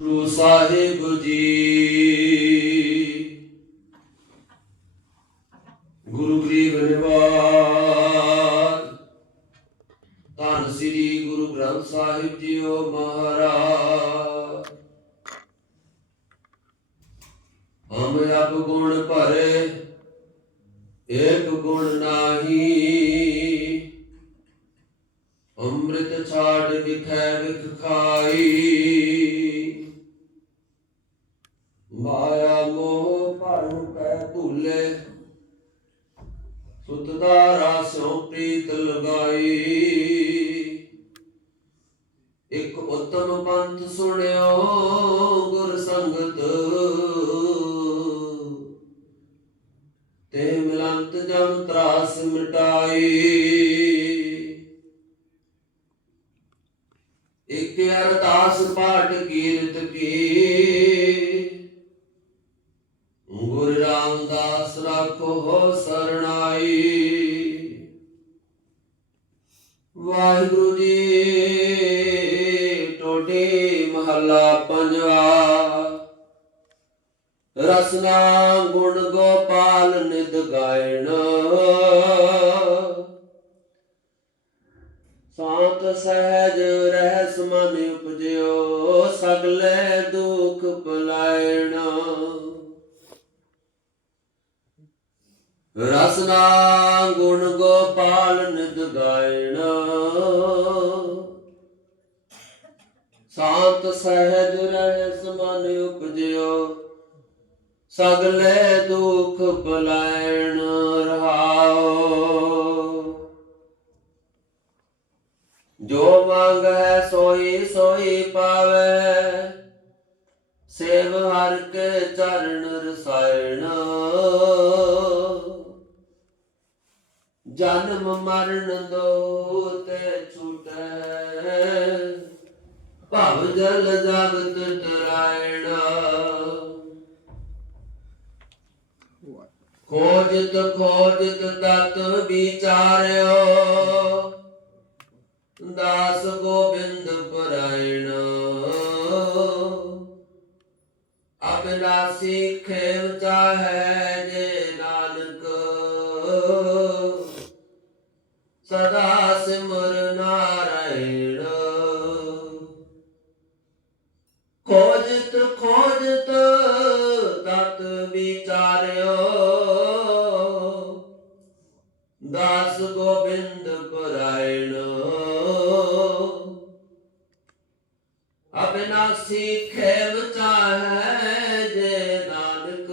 ਗੁਰੂ ਸਾਹਿਬ ਜੀ। ਗੁਰੂ ਗਰੀਬ ਨਿਵਾਜ ਧੰਨ ਸ੍ਰੀ ਗੁਰੂ ਗ੍ਰੰਥ ਸਾਹਿਬ ਜੀਓ ਮਹਾਰਾਜ। ਹਮ ਅਬ ਗੁਣ ਭਰੇ, ਏਕ ਗੁਣ ਨਾਹੀ। ਅੰਮ੍ਰਿਤ ਛਾੜ ਵਿਖੇ ਵਿਖ ਖਾਈ। ਮਾਇਆ ਮੋਹ ਭਰਮ ਕੈ ਭੂਲੇ ਸੁਤ ਦਾ ਰਾਸੋਂ ਪ੍ਰੀਤ ਲਗਾਈ। ਇੱਕ ਉਤਮ ਪੰਥ ਸੁਣਿਓ ਗੁਰ ਸੰਗਤ। ਤੇ ਮਿਲੰਤ ਜਮ ਤਰਾਸ ਮਿਟਾਈ। ਇਕ ਅਰਦਾਸ ਪਾਠ ਕੀਰਤ ਕੀ। ਗੁਰ ਰਾਮਦਾਸ ਰਾਖੋ ਸਰਣਾਈ। ਵਾਹਿਗੁਰੂ ਜੀ ਟੋਡੇ ਮਹੱਲਾ ਪੰਜਵਾ। ਰਸਨਾ ਗੁਣ ਗੋਪਾਲ ਨਿਦ ਗਾਇਣ। ਸਾਤ ਸਹਿਜ ਰਹਿਸ ਮਨ ਉਪਜਿਓ। ਰਸਨਾ ਗੁਣ ਗੋਪਾਲ ਨਿਦ ਗਾਇਣਾ। ਸਾਤ ਸਹਿਜ ਰਹਿ ਮਨ ਉਪਜਿਓ, ਸਗਲੇ ਦੁਖ ਪਲਾਇਣ ਰਹਾਓ। ਜੋ ਹੈ ਸੋਈ ਸੋਈ ਪਾਵੇ, ਸੇਵ ਹਰ ਕੇ ਚਰਨ ਰਸਾਇਣ। ਜਨਮ ਮਰਨ ਦੋ ਤੇ ਛੁਟੈ। ਭਵ ਜਲ ਜਗਤ ਤਰਾਇਣ। ਖੋਜਤ ਖੋਜਤ ਤਤ ਵਿਚਾਰਿਓ। ਦਾਸ ਗੋਬਿੰਦ ਪਰਾਇਣ। ਆਪਣਾ ਖੇਵ ਚਾਹੈ ਜੇ ਨਾਨਕ। ਸਦਾ ਸਿਮਰ ਨਾਰਾਇਣ। ਖੋਜਤ ਖੋਜਤ ਦਤ ਵਿਚਾਰਿਓ। ਦਾਸ ਗੋਬਿੰਦ ਪਰਾਇਣ। ਅਬਿਨਾਸੀ ਖੇਵ ਚਾਹੈ ਜੇ ਨਾਨਕ।